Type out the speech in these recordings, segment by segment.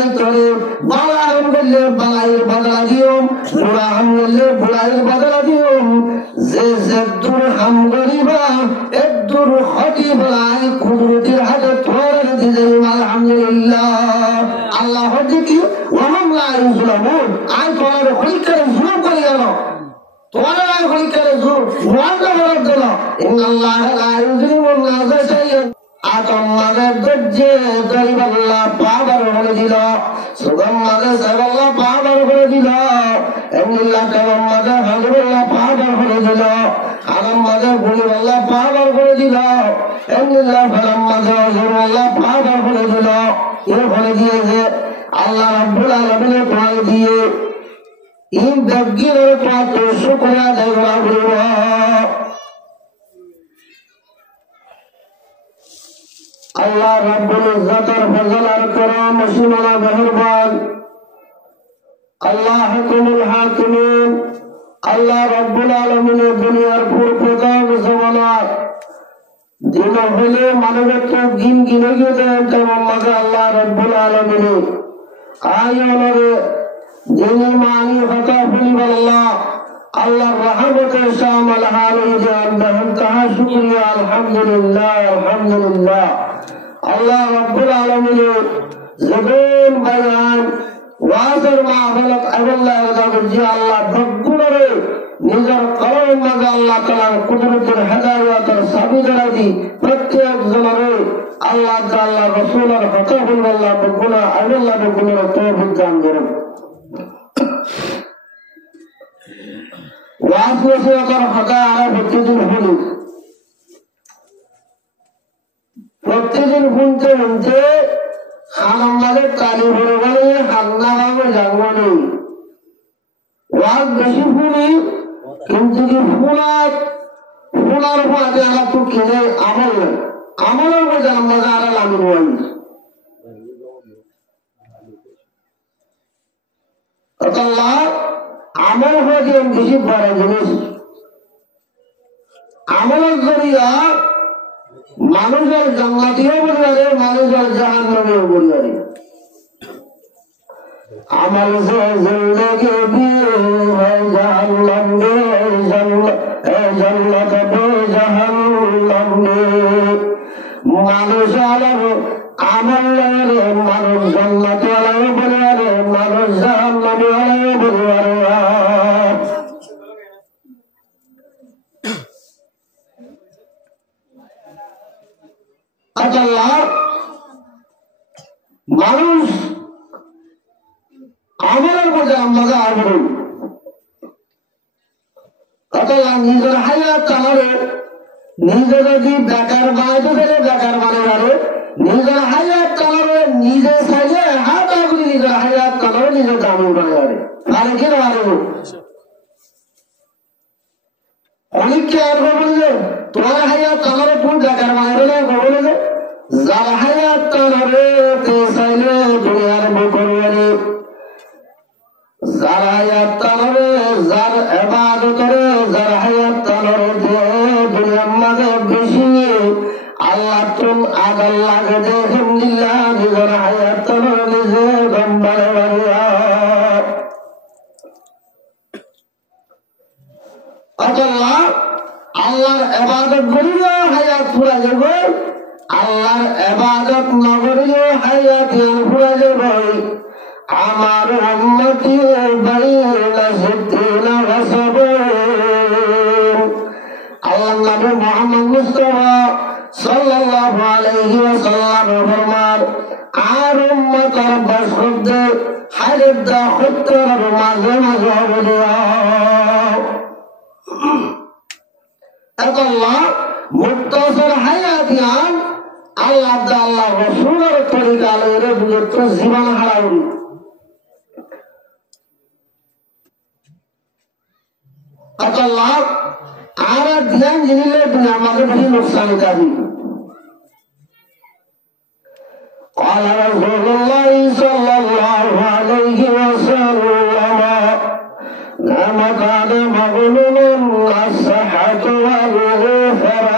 বালাই করে, বালা হাম করলে বালাইয়ের বদলা দিও, বুড়া হাম করলে বুড়াইয়ের বদলা দিও। যে দূর হাম করিবা এদূর হটি বালাই কুদরতের হাতে ধরে দিলে আলহামদুলিল্লাহ। আল্লাহ হচ্ছে কি ওয়াহুম লা ইউজলামুন। আই তোমার হলিকারে জুলুম করে গেল, তোমার আই হলিকারে জুলুম ওয়াদা করে দিল। ইন্নাল্লাহ লা ইউজলিমুন নাসা শাইআন। আতম্মাদের দজ্জে দরিবাল্লাহ পাবার করে দিল, সুগম্মাদের সাবাল্লাহ পাবার করে দিল, এমনিল্লাহ কামাম্মাদের হাজবুল্লাহ পাবার করে দিল, আলম্মাদের গুলিবাল্লাহ পাবার করে দিল, এমনিল্লাহ ফালাম্মাদের হজুরাল্লাহ পাবার করে দিল। এর ফলে দিয়েছে আল্লাহ রাব্বুল আলামিনের পাল দিয়ে এই ব্যক্তির পাত্র শুকরিয়া আদায় করা হলো। আল্লাহ রাব্বুল ইজ্জতের ফজল আর করম সীমানা মেহেরবান আল্লাহ হুকুমুল হাকিমিন আল্লাহ রাব্বুল আলামিনের দুনিয়ার প্রথম জমানা দিন হলে মানবত্ব দিন গিনে গিয়ে দেন তেমন মাঝে আল্লাহ রাব্বুল আলামিন আয়নরে যিনি মানি হতা ফুলিবাল্লাহ আল্লাহর রহমতে শামিল হালে জান বহন তাহা শুকরিয়া আলহামদুলিল্লাহ আলহামদুলিল্লাহ। আল্লাহ রাব্বুল আলামিন জবান বয়ান ওয়াজের মাহফিলত আল্লাহ আদা করছে। আল্লাহ ভগগুণরে নিজের কলম মাঝে আল্লাহ তাআলার কুদরতের হেদায়েতের সাবিদারা দি প্রত্যেক জনরে আল্লাহ তাআলা রাসূলের হতা ফুলিবাল্লাহ ভগগুণা আল্লাহ ভগগুণের তৌফিক দান করেন। ওয়াজ নসিহতের হতা আর প্রতিদিন শুনি, প্রতিদিন শুনতে শুনতে আমাদের তালি ভরে বলে হান্না হবে জানবো নেই। ওয়াজ বেশি শুনি কিন্তু কি শোনার পর যারা তো কিনে আমল নেই, আমলের পর জানবো যারা লামিন ওয়াজ আল্লাহ আমল হয়ে বেশি বড় জিনিস। আমলের জরিয়া মানুষের জান্নাতিও বলিয়ারে মানুষের জাহান্নামেও বলিয়ারে। আমল সে জিন্দগি দিয়ে জাহান্নাম বে জান্নাত বে জাহান্নাম বে। মানুষ আলার আমল রে মানুষ জান্নাত আলাও বলিয়ারে মানুষ জাহান্নামে আলাও বলিয়ারে। আল্লাহ মানুষ আমলের মধ্যে আমরা আমল আল্লাহ নিজের হায়াত চালাবে, নিজে যদি বেকার বানাইতে গেলে বেকার বানাবে, নিজের হায়াত চালাবে নিজে চাইলে হাত আগুলি নিজের হায়াত চালাবে নিজের দামি বানাবে পারে কি না পারে। অনেককে আর বলছে তোমার হায়াত চালাবে তুমি বেকার বানাবে না বলে যে যার হায়াত চালাবে তে চাইলে দুনিয়ার করবে, যার হায়াত চালাবে যার ইবাদত করে যার হায়াত চালাবে দুনিয়ার মাঝে বেশি আল্লাহ তুম আদাল লাগে যে আলহামদুলিল্লাহ নিজের হায়াত চালাবে নিজে গম্বারে বাড়িয়া। আল্লাহ আল্লাহর ইবাদত করিলে হায়াত পুরা যাবে, আল্লাহর ইবাদত না করিলে হায়াত পুরা যাবে। আমার উম্মতি বাইনা সিদ্দিনা ওয়া সাবর। আল্লাহ নবী মুহাম্মদ মুস্তাফা সাল্লাল্লাহু আলাইহি ওয়াসাল্লাম ফরমান আর উম্মতের বশব্দে হায়দা খুতর মাঝে মাঝে বলিয়া আল্লাহ মুত্তাসির হায়াতিয়ান আল্লাহ আল্লাহ রাসূলের তরিকা লইরে বুঝত জীবন হারাউনি। আল্লাহ আর ধ্যান জিনিলে আমাদের বেশি নুকসান যাবে। قال رسول الله صلى الله عليه وسلم ما كان مغلول الصحة والغفران।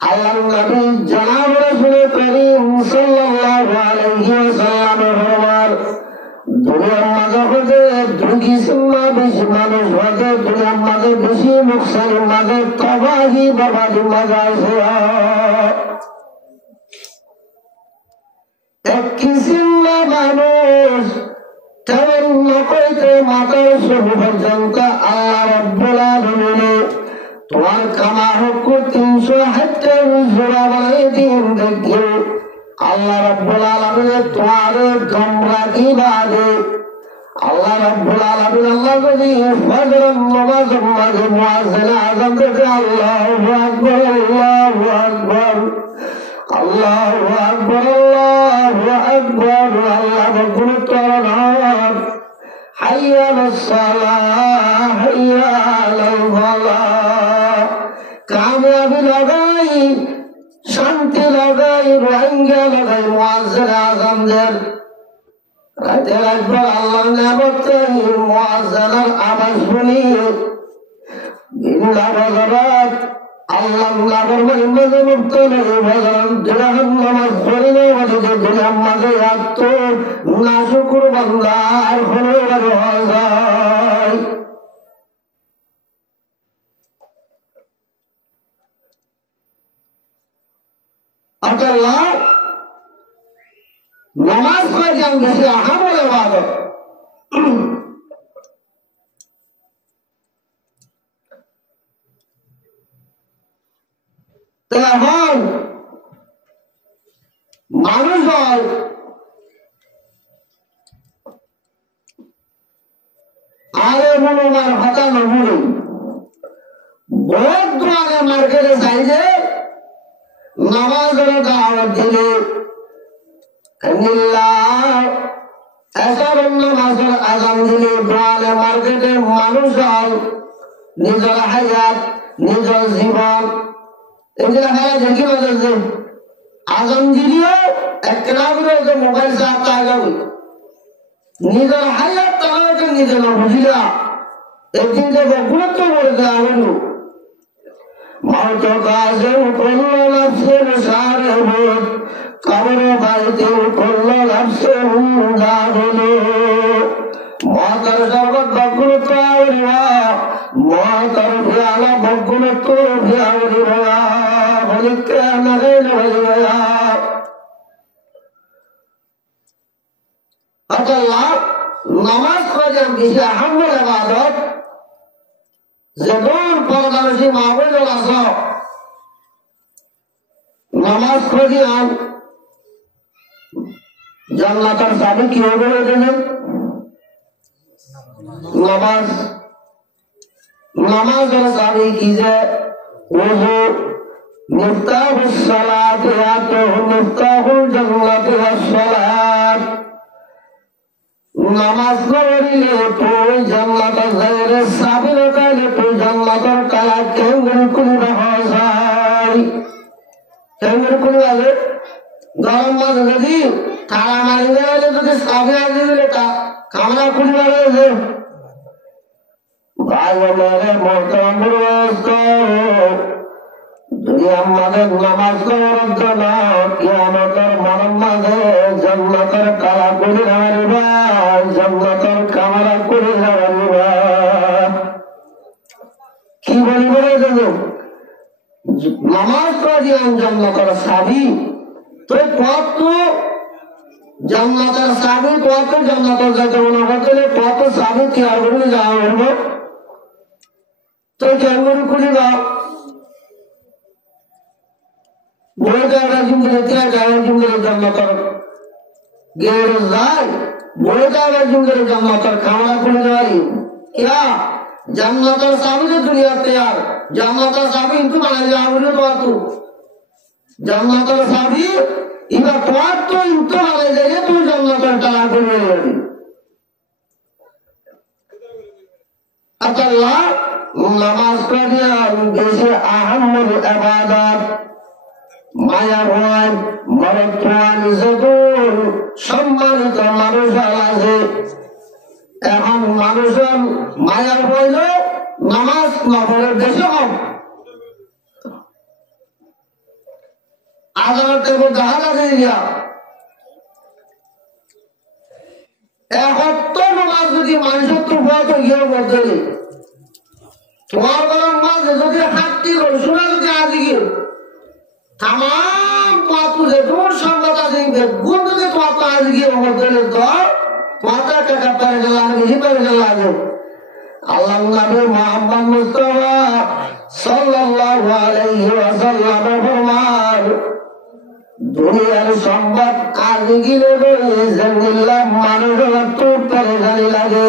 আল্লাহ নবী জনাব রাসূল করিম করিম সাল্লাল্লাহু আলাইহি ওয়াসাল্লাম ফরমান দুনিয়ার মাঝে হতে দুই কিসমা বেশি মানুষ হতে দুনিয়ার মাঝে বেশি নুকসানের মাঝে তবাহি বাবাদি মাঝে আছে এক কিসমা মানুষ তেমন কইতে মাতার শুরু পর্যন্ত আল্লাহ রাব্বুল আলামিন তোমার কামা হক 370 জোড়া বানাই দিন দেখি আল্লাহ রাব্বুল আলামিন তোমার তোমরা ইবাদে আল্লাহ রাব্বুল আলামিন আল্লাহ যদি ফজর নামাজ মাঝে মুয়াজ্জিন আযান করে আল্লাহু আকবার আল্লাহু আকবার আল্লাহু আকবার আল্লাহু আকবার আল্লাহ বকুল তোরার হাইয়া আলাস সালাহ হাইয়া আলাল ফালাহ কামিয়াবি লাগাই শান্তি লাগাই রোহিঙ্গা লাগাই মুয়াজ্জিন আযান দেন রাতের একবার আল্লাহর নিয়ামতে মুয়াজ্জিনের আওয়াজ শুনি বিনা বাজারাত আল্লাহ নামের মধ্যে মুক্তলে ভগবান দুরান নামাজ পড়লে ওদের দুনিয়ার মাঝে এত নাশুকুর বান্দা আর হলো হয়ে যায় আল্লাহ নামাজ পড়ে যান বেশি আমল ইবাদত এখন মানুষ আরে মনোমার হতা নমুন বহুত দোকানে মার্কেটে যাই যে নামাজের দাওয়াত দিলে নামাজের আযান দিলে দোকানে মার্কেটে মানুষ নিজের হায়াত নিজের জীবন এদের হায়াত দেখি বাজাচ্ছে আযান দিলেও একটা করে মোবাইল চাপতে আগাবে নিজের হায়াত তাহলে নিজে না বুঝিলা একদিন যে গুরুত্ব করে দেওয়া হলো মাউত কাজে করল লাভসের সারে বোধ কবর বাড়িতে করল লাভসের হুঙ্গা হলো মহাতার জগৎ বগুরত আউরিবা মহাতার ভিয়ালা বগুরত ভিয়াউরিবা হলিকে নগে নগিয়া আল্লাহ নামাজ পড়ে বেশি আহম্মদ ইবাদত যেমন পরদানসী মাহবুব আছো নামাজ পড়ে আন জান্নাতের চাবি কি হবে জানেন নামাজ নামাজের চাবি কি যে ওযু মিফতাহুস সালাত ওয়া মিফতাহুল জান্নাতি ওয়াস সালাত নামাজ পড়লে তুই জান্নাতে যাইরে চাবি লাগাইলে তুই জান্নাতের কালা কেঙ্গুরি খুলি রাখা যায় কেঙ্গুরি খুলি আছে গরম মাঝে যদি তারা মারি গেলে যদি চাবি আজি দিলে কামরা খুলি রাখে ভাই মেরে মোহতরম বুজুর্গ দুনিয়ার মাঝে নামাজ পড়ার জন্য কিয়ামতের মানের মাঝে জান্নাতের কালা খুলি রাখবা জান্নাতের কামরা খুলি রাখবা কি বলিব নামাজ পড়ে জান্নাতের চাবি তুই কত জান্নাতের চাবি কত জান্নাতের যাতে মনে করতে কত চাবি তৈরি করে যাওয়া হইব তুই কেমন খুলিবা বইটা জিন্দগি জিন্দগি জান্নাতের গের যায় বইটা জিন্দগি জান্নাতের খাওয়া খুলে যায় क्या জান্নাতের চাবি যে দুনিয়া তৈয়ার জান্নাতের চাবি কিন্তু বানাই যাওয়া বলে তো জান্নাতের চাবি এবার তোমার তো ইন্ত বানাই যায় তুই জান্নাতের টাকা খুলে যাবি আল্লাহ নামাজ পড়ে বেশি আহম্মদ ইবাদত মায়া ভয় মরত্বান জবুর সম্মানিত মানুষ আছে এখন মানুষের মায়া হইল নামাজ না পড়ে বেশি কম আজানের টাইমে দেখা লাগে দিয়া একত্র নামাজ যদি মানুষের তো ভয় তো গিয়ে বলতে তোমার বরং মাঝে যদি হাতটি রসুনা যদি আজ গিয়ে তাম তোমার তো যে তোমার সম্মত আছে গুণ যদি তোমার তো আজ গিয়ে বলতে তো তোমার তো একটা পেরে গেল বেশি পেরে গেল আগে আল্লাহ নবী মুহাম্মদ মুস্তাফা সাল্লাল্লাহু আলাইহি ওয়াসাল্লাম ফরমান দুনিয়ার সম্পদ আজ গিলে জানিল্লাহ মানুষের তো পেরেশানি লাগে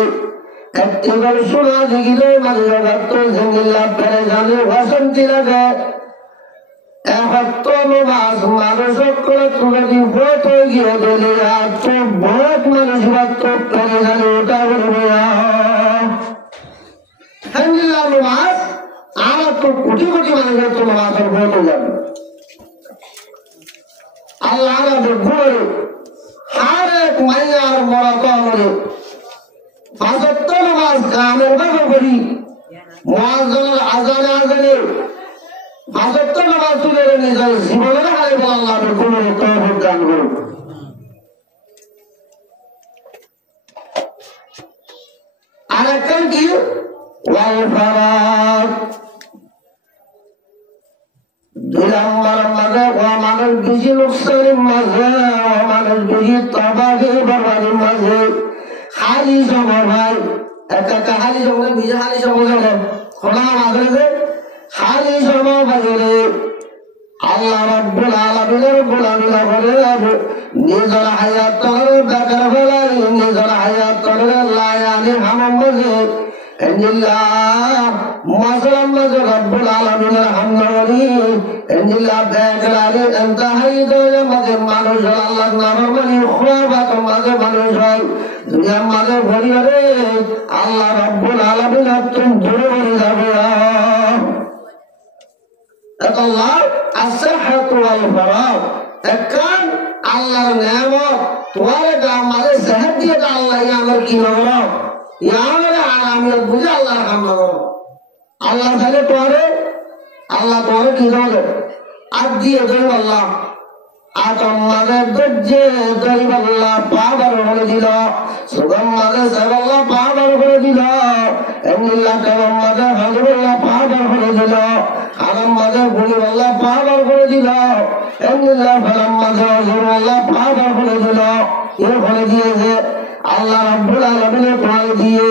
একবার শোনা গিলে মানুষের তো জানিল্লাহ পেরেশানি অশান্তি লাগে একত্র নামাজ মানুষের করে তুলে দিব তো গিয়ে দিলে আর তো বহুত মানুষের তো পেরেশানি ওটা করবে আলহামদুলিল্লাহ নামাজ আমার তো কোটি কোটি মানুষের তো নামাজের বলতে যাবে আল্লাহ ঘুরে হার এক মাইয়ার মরা কমরে পাঁচত্ব নামাজ কামের বাবা করি মুয়াজ্জিনের আজানে আজানে পাঁচত্ব নামাজ তুলে নিজের জীবনের হারে বলে আল্লাহ ঘুরে তৌফিক দান করুন আর একটা কি ওয়াল ফারাক দুই নম্বর মাঝে ও মানুষ বেশি লোকসানের মাঝে ও মানুষ বেশি তবাকে বাবারির মাঝে খালি সময় ভাই একটা খালি সময় বিজে খালি সময় গেল খোলা মাঝে খালি সময় বাজে আল্লাহ রাব্বুল আলামিনের গোলামি করে নিজের হায়াত করে বেকার ফেলাই নিজের হায়াত করে লায়ানি হামাম মাঝে মাসলাম মাঝে রব্বুল আলামিনের হামদানি এন্দিল্লাহ বেকারি এন্তাহাই দলে মাঝে মানুষ আল্লাহ নামের মানে খোয়াবাত মাঝে মানুষ হয় দুনিয়ার মাঝে ভরিয়ে আল্লাহ রব্বুল আলামিনের তুমি দূরে হয়ে যাবে আল্লাহ আসহাতু ওয়াল ফারাগ একখান আল্লাহর নিয়ামত তোমার গাম মাঝে সেহত দিয়ে আল্লাহ আমার কি নগর ইয়ামের আরামিয়ত বুঝে আল্লাহ হামদ আল্লাহ তাহলে তোরে আল্লাহ তোরে কি দেবে আর দিয়ে দেব আল্লাহ আতম মাঝে দজ্জে দরিব আল্লাহ পাবার করে দিল সুগম মাঝে সাবাল্লাহ পাবার করে দিল এমনিল্লাহ কালাম মাঝে হাজরুল্লাহ পাবার করে দিল আলম মাঝে গুলিবাল্লাহ পাবার করে দিল এমনিল্লাহ ফালাম মাঝে হাজরুল্লাহ পাবার করে দিল এর ফলে দিয়েছে আল্লাহ রাব্বুল আলামিনের পাল দিয়ে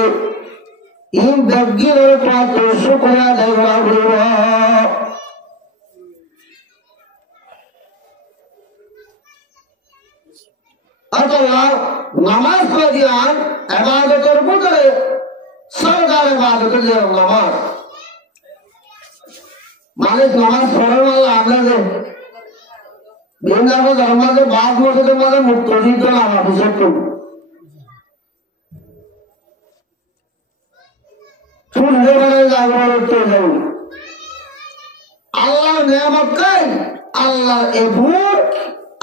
এই ব্যক্তির পাল তো শুকরিয়া আদায় করা হলো আল্লাহ নামাজ পড়ে দিলাম ইবাদতের ভিতরে সরকার ইবাদতের নামাজ মানে নামাজ পড়ে আল্লাহ আপনাদের বিভিন্ন ধর্মের বাদ মসজিদের মধ্যে মুক্ত দিত না অভিষেক করব আল্লাহ নিয়ামত খাই আল্লাহ এভুর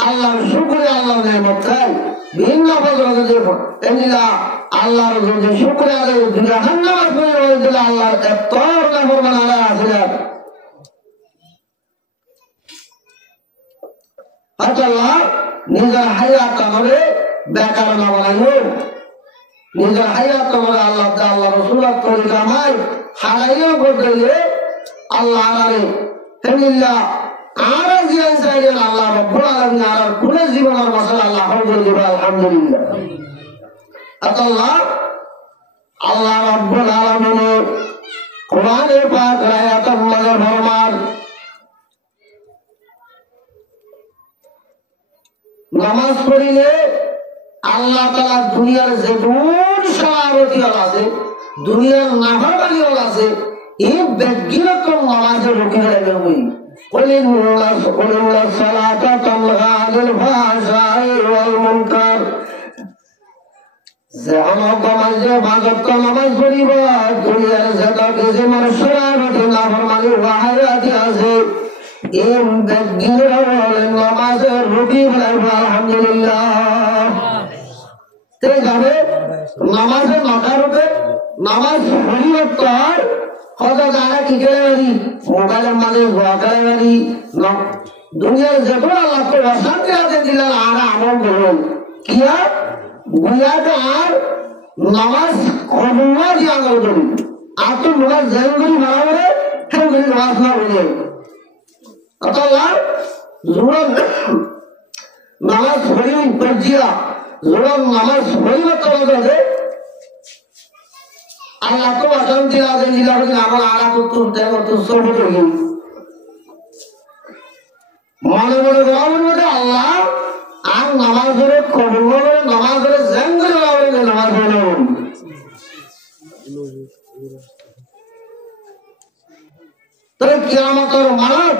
আল্লাহ শুক্রিয়া আল্লাহ নিয়ামত খাই ভিন্ন আল্লাহর যদি শুক্রিয়া জাহান্নামে পড়ে হয়েছিল আল্লাহর এত নাফরমানা আসিলেন আল্লাহ নিজের হায়াত করে বেকার না বানাইল নিজের হায়াত করে আল্লাহ আল্লাহ রসুলের তরিকা নাই হারাইও করতে আল্লাহ আলারে হেমিল্লাহ আর জিয়ান চাইলেন আল্লাহ রব্বুল আলামিন আর পুরো জীবনের মশলা আল্লাহ করে দিবে আলহামদুলিল্লাহ আল্লাহ আল্লাহ রব্বুল আলামিন কোরআনে পাক আয়াতের মধ্যে ফরমান নামাজ পড়িলে আল্লাহ তাআলা দুনিয়ার যে দূর সভাপতি আছে দুনিয়ার নাফরমানি আছে এই ব্যক্তিগত নামাজে রুকে যাবে ওই قل إن الصلاة تنهى عن الفحشاء والمنكر যে আমার মাঝে ভাগত নামাজ পড়িব দুনিয়ার যত কিছু মানুষের নাফরমানি ওয়াহায়াতি আছে এই ব্যক্তির নামাজের রুটি বলাইব আলহামদুলিল্লাহ তে যাবে নামাজে মাথা রূপে নামাজ পরিবর্তন কত যারা কি করে বাড়ি মোবাইলের মাঝে ঘোরা করে বাড়ি দুনিয়ার যখন আল্লাহ তো অশান্তি হাতে দিলেন আর আমল করুন কিয়া গুয়াকে আর নামাজ খবুয়া দিয়ে আমল করি আর তো নামাজ যেন করি মারা বলে সেন করি নামাজ না বলে আল্লাহ জোরান নামাজ পড়ি পড়জিয়া জোরান নামাজ পড়ি মতো আছে আল্লাহ তো অশান্তি হাতে দিলেন আমার আড়া তো তুলতে তো সব করি মনে মনে বলার মধ্যে আল্লাহ আর নামাজ ধরে কবুল করে নামাজ ধরে জ্যাম করে নামাজ পড়ে তবে কিয়ামতের মানব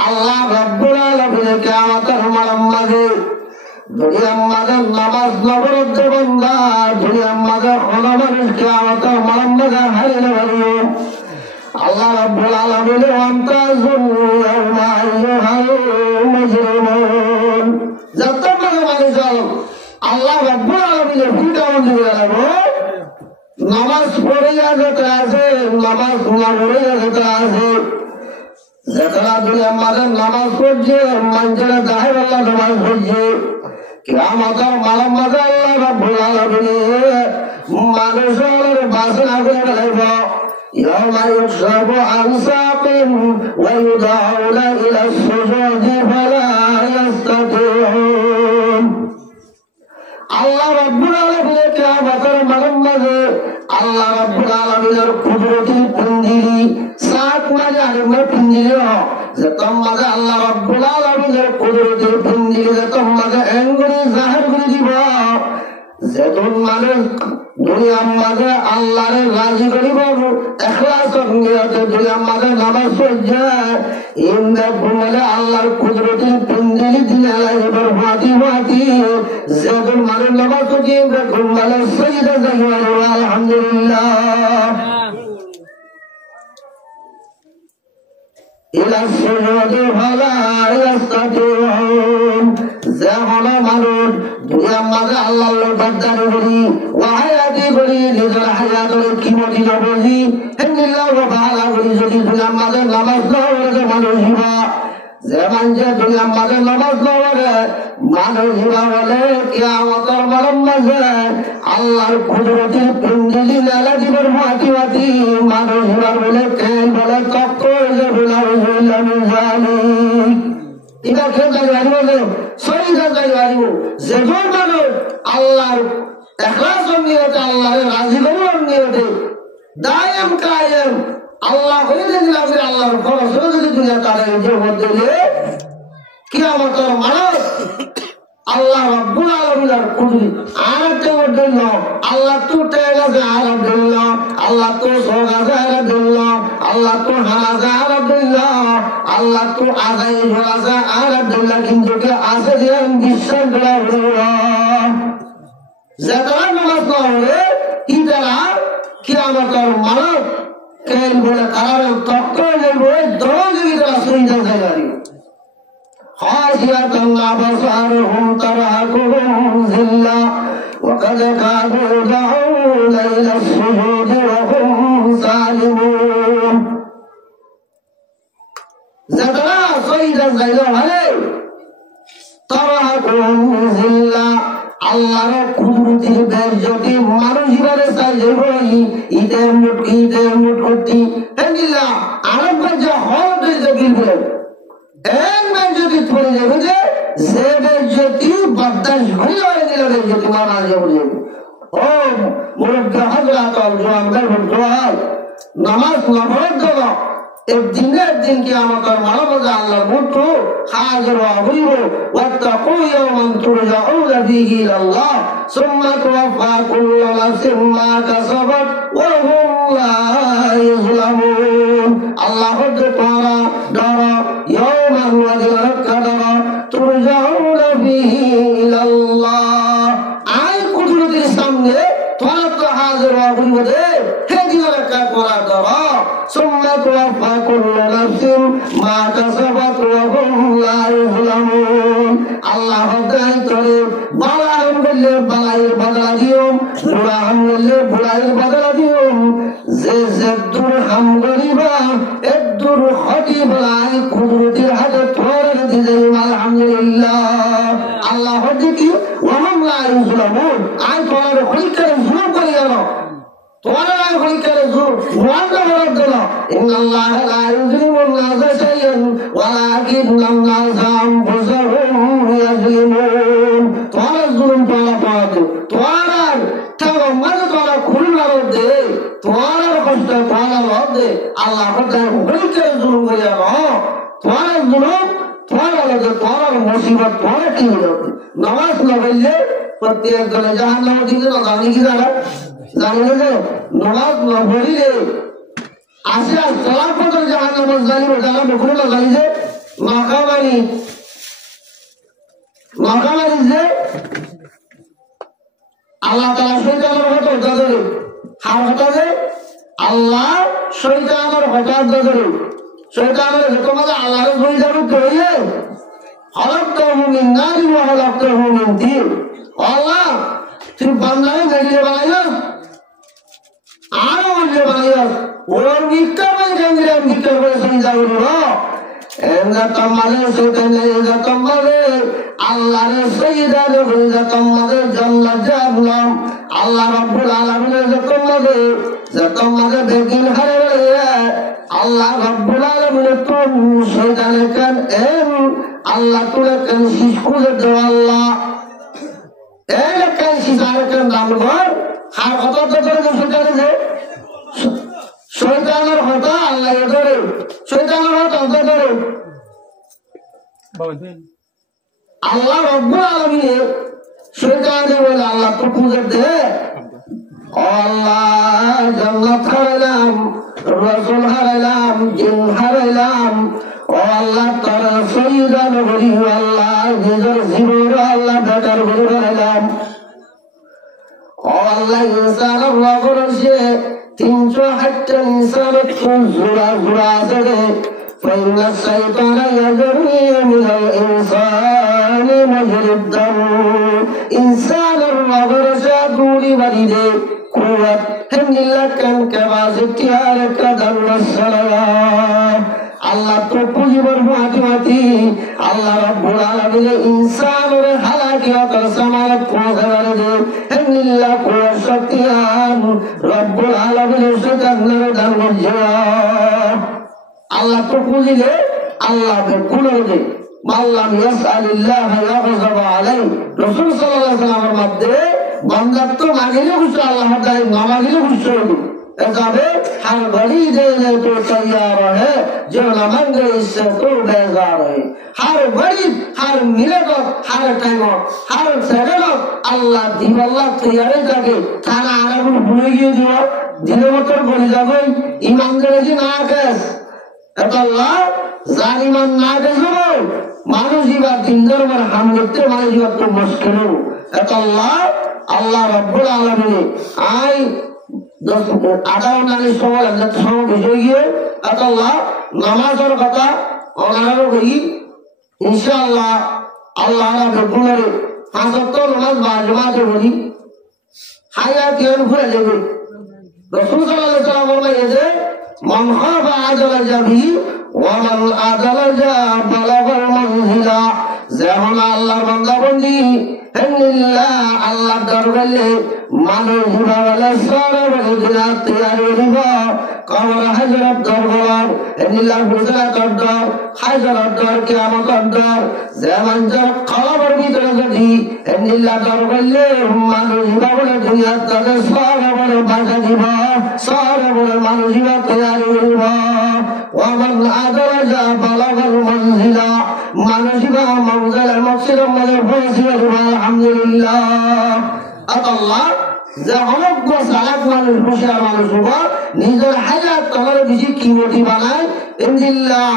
আল্লাহ রাব্বুল আলামিন কিয়ামতের মানব মাঝে দুনিয়ার মাঝে নামাজ নবরত বান্দা দুনিয়ার মাঝে কোন মানুষ কিয়ামতের মানব মাঝে হারিয়ে হারিয়ে আল্লাহ রাব্বুল আলামিন আমতাজুল ইয়াউমা আইয়ুহাল মুজরিমুন যত বড় মানুষ আল্লাহ রাব্বুল আলামিন ফিটাও দিয়ে রাখো নামাজ পড়ে যেতে আছে নামাজ না পড়ে যেতে আছে যারা দুনিয়ার মাঝে নামাজ পড়ছে মানুষেরা জাহের আল্লাহ নামাজ পড়ছে কিয়ামতের মানব মাঝে আল্লাহ রাব্বুল আলামিন মানুষের বাসনা করে রাখব يوم يكشف عن ساق ويدعون إلى السجود فلا يستطيعون الله رب العالمين কিয়ামতের মাঝে আল্লাহ রাব্বুল আলামিনের কুদরতি পিঞ্জিরি সাত মাঝে আলমে পিঞ্জিরি যে তোমাদের আল্লাহ রাব্বুল আলামিনের কুদরতি পিঞ্জিরি যে তোমাদের এঙ্গুরি জাহির করে দিব যেদিন মানুষ দুনিয়ার মাঝে আল্লাহরে রাজি করিব ইখলাসের নিয়তে দুনিয়ার মাঝে নামাজ পড়ছে ইন্দা ঘুমালে আল্লাহর কুদরতি পিঞ্জিরি দিয়ে লাগবে ফাটি ফাটি যেদিন মানুষ নামাজ পড়ছে ইন্দা ঘুমালে সজদা যাবে আলহামদুলিল্লাহ إلى السجود فلا يستطيعون زهر مرود دنيا ماذا الله بدر بلي وحياتي بلي لذل حياة الكيمة نبوزي إن الله وبعلا بلي زدي دنيا ماذا نماز نورد منوزيبا زمان جا دنيا ماذا نماز نورد منوزيبا ولي قيامت المرم مزا الله قدرتي بندلي لالدي برماتي واتي منوزيبا ولي كين بلي تقو إذا এটা কেউ জানি শরীরে জানি যেজন মানুষ আল্লাহর ইখলাসের নিয়তে আল্লাহর রাজি করার নিয়তে দায়েম কায়েম আল্লাহ হয়ে দিলাম যে আল্লাহর ফরজ যদি দুনিয়া তারা জীবন দিলে কিয়ামতের মানুষ আল্লাহ রাব্বুল আলামিনের কুদরত আয়াতে বলল আল্লাহ তো তেগাজে আরাবিল্লাহ আল্লাহ তো সোগাজে আরাবিল্লাহ আল্লাহ তো হারাজে আরাবিল্লাহ আল্লাহ তো আজাই হারাজে আরাবিল্লাহ কিন্তু কে আছে যে বিশ্বাস করা হলো যারা নামাজ পড়ে ইদারা কিয়ামতের মানব কেন বলে কারণ তক্কর নেবে দরজে যারা সুইদা জায়গায় خاشعة أبصارهم ترهقهم ذلة وقد كانوا يدعون إلى السجود وهم سالمون زكرا صيدا زيدا عليه ترهقهم ذلة আল্লাহর কুদরতের বেরজতি মানুষ হিবারে সাইজেবই ইতে মুট করতি আল্লাহ আরব যে হদ হইতে গিলবে এক মান যদি পড়ে যাবে যে সে বেরজতি বরদাশত হয়ে গেল বেরজতি মারা যাবে ও মুরব্বি হযরত আল-জওয়ানদের দোয়া নামাজ নফরত দোয়া الدين قيامة المرض على الموت حاضر وغيب واتقوا يوما ترجعون فيه إلى الله ثم توفى كل نفس ما كسبت وهم لا يظلمون الله تعالى درى يوما وذلك درى ترجعون فيه إلى الله أي قدرة السامنة توقع حاضر وغيب هذه لك قرى درى ثم توفى كل نفس ما كسبت وهم لا يظلمون الله تعالى بلاهم بالله بلاير بدل ديوم بلاهم بالله بلاير بدل ديوم زد درهم غريبا الدر خطيب لا قدرة هذا আল্লাহ হচ্ছে কি ওয়াহুম লা ইউজলামুন আই তোমার পরীক্ষার জুলুম করে গেল তোমার পরীক্ষার জুলুম ওয়ান্ডা বরাদ দিল ইন্নাল্লাহ লা ইউজলিমুন নাসা শাইআন ওয়ালাকিন্নান নাসা আনফুসাহুম ইয়াজলিমুন তোমার জুলুম তোমরা পাওয়াতে তোমার টাকা মানে তোমরা খুলনার দে তোমার কষ্ট তোমার দে আল্লাহ কথা পরীক্ষার জুলুম করে গেল তোমার জুলুম তোমার আলাদা তোমার মুসিবত তোমার কি হলো নামাজ না পড়লে প্রত্যেক জনে জাহান্নামে দিতে না জানি কি জানে যে নামাজ না পড়লে আসে চলার পথে জাহান্নামে জানি জানা বকুল না জানি যে মাকামারি যে আল্লাহ তাআলা শয়তানের হতো দাদরে হার হতো যে আল্লাহ শয়তানের হতো দাদরে শয়তানের তোমাকে আল্লাহর বই যাবে কইয়ে হলাকতাহু মিন নারি ওয়া হলাকতাহু মিন তিন আল্লাহ তুই বান্দারে গাড়িয়ে বানাইলো আরো বললে বানাইলো ওর মিথ্যা বলে গেঞ্জিরা মিথ্যা করে সঞ্জা করলো এন্দা তোমাদের শয়তানে এন্দা তোমাদের আল্লাহর সৈয়দারে হইজা তোমাদের জান্নাত জাহান্নাম আল্লাহ রাব্বুল আলামিনের তোমাদের বেকিন হারে আল্লাহ রাব্বুল আলামিন তুম শয়তানে কান এম আল্লাহ তুলে কান শিশুরে দে আল্লাহ এই কান শিশুরে কান দামগর হার কত ধরে শয়তানে যে শয়তানের কথা আল্লাহ ধরে শয়তানের কথা ধরে আল্লাহ রাব্বুল আলামিন শয়তানে বলে আল্লাহ তো খুঁজে দে আল্লাহ জান্নাত হারাইলাম রাসূল হারাইলাম জিন হারাইলাম ও আল্লাহ তারা সৈয়দান বলি আল্লাহ নিজের জীবন আল্লাহ বেকার করে হারাইলাম ও আল্লাহ ইনসান আল্লাহ করেছে 360 ইনসানের জোড়া জোড়া আছে فإن الشيطان يجري من الإنسان مجرى الدم إنسان الرغرشة دوري بريده قوة هم لكن كبازتي عليك دم السلام আল্লাহ তো পুজিবার মাটি আল্লাহ রাব্বুল আলামিন ইনসানের হালাকিয়াতের সামালত পৌঁছাবার দে হেনিল্লাহ কোয়া শক্তিয়ান রাব্বুল আলামিনের শয়তানের দান করছিয়া আল্লাহ তো পুজিলে আল্লাহ বেকুলে দে মাল্লাম ইয়াসআলিল্লাহ ইয়াগযব আলাইহি রাসূল সাল্লাল্লাহু আলাইহি ওয়াসাল্লামের মধ্যে বান্দার তো মাগিলে খুশি আল্লাহ তাআলা নামাগিলে খুশি হবে এভাবে हर घड़ी देने को तैयार है जो न मांगे इससे तो बेजार है हर घड़ी हर मिनट हर टाइम हर सेकंड আল্লাহ দিব আল্লাহ তৈয়ারে থাকে তারা আরাগুলো ভুলে গিয়ে দিব দিনের মতো বলে যাবে ইমান ধরে না কেস এত আল্লাহ জালিমান না দেবো মানুষই বা দিন ধর্মের হামলতে মানুষই তো মুশকিল এত আল্লাহ রাব্বুল আলামিন আই 58 সময় বিষয় গিয়ে আল্লাহ নামাজের কথা অনার করি ইনশাআল্লাহ আল্লাহ রাব্বুল হাজত নামাজ বাজমাতে বলি হায়াত কেন ঘুরে যাবে রাসূল সাল্লাল্লাহু আলাইহি ওয়াসাল্লাম বলেছে মান খাফা আজালা যাবি ওয়া মান আজালা যা বালাগাল মানজিলা যেমন আল্লাহর বান্দা বন্দি হেনিল্লাহ আল্লাহ দরবারে মানুষ হুরাওয়ালা সারা বলে তৈরি হইব কবর হযরত দরবার হেনিল্লাহ বুঝলা দরবার হযরত দর কিয়ামত দর যেমন যার কবর ভিতরে যদি হেনিল্লাহ দরবারে মানুষ হুরাওয়ালা দুনিয়া তাকে সারা বলে বাধা দিব সারা বলে মানুষ তৈরি হইব ওয়া মান আদরাজা বালাগাল মানজিলা মানুষ মওজাল মকসদ মধ্যে পৌঁছে আলহামদুলিল্লাহ আল্লাহ যে অনগ্য সালাত মানুষ বসে মানুষ নিজের হায়াত তোমার বেশি কিমতি বানায় ইনশাআল্লাহ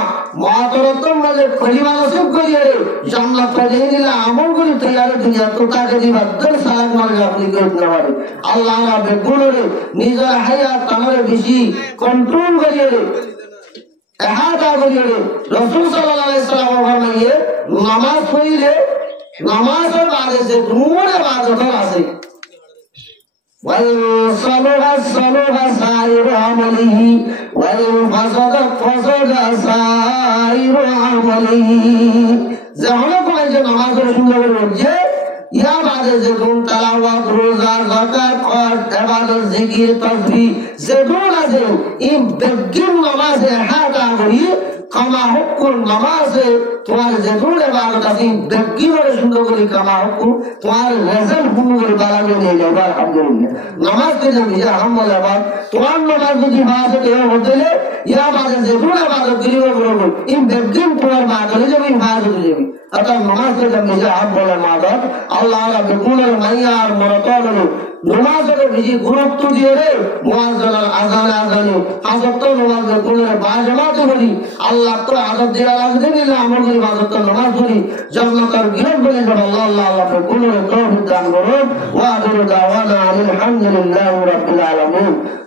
মাতরতম মাঝে পরিবার সব করিয়ে জান্নাত পেয়ে দিলে আমল করে তৈরি দুনিয়া তো তাকে দিবা দর সালাত মানে আপনি করতে পারে আল্লাহ রাব্বে গুণরে নিজের হায়াত তোমার বেশি কন্ট্রোল করিয়ে এহাতা করিয়ে রাসূল সাল্লাল্লাহু আলাইহি ওয়াসাল্লাম ফরমাইয়ে নামাজ পড়লে নামাজের বাদে যে দুমরে ইবাদত আছে والصلاه الصلاه سائر عمله والفسد فسد سائر عمله যেমন কোন যে নামাজের সুন্দর বলছে নামাজে যেগুন তেলাওয়াত রোজা যাকাত হজ ইবাদত জিকির তাসবিহ যেগুন আছে এই বেগিন নামাজে হাতা করি কামা হুকুম নামাজে তোমার যেগুন ইবাদত আছে বেগিন করে সুন্দর করে কামা হুকুম তোমার রেজাল্ট পূর্ণ করে বাড়াবে নিয়ে যাবে আলহামদুলিল্লাহ নামাজ কে যদি আলহামদুলিল্লাহ তোমার নামাজ যদি বাজে কেউ হতেলে ইয়া বাজে যেগুন ইবাদত করিব বলবো এই বেগিন তোমার বাজে যাবে ইবাদত যাবে अतः नमाज के जब मुझे आप बोले मादर अल्लाह का बिल्कुल मैयार मरतौल नमाज के बिजी गुरुत्व दिए रे मुआज्जिन अज़ान अज़ानी हाजत तो नमाज के कुल बाजमात बनी अल्लाह तो आदत दिया लगते नहीं ना अमल की इबादत तो नमाज बनी जब न कर गिरफ बने जब अल्लाह अल्लाह बिल्कुल तौहीद दान करो व आखिर दावाना अनिल हम्दुलिल्लाहि रब्बिल आलमीन।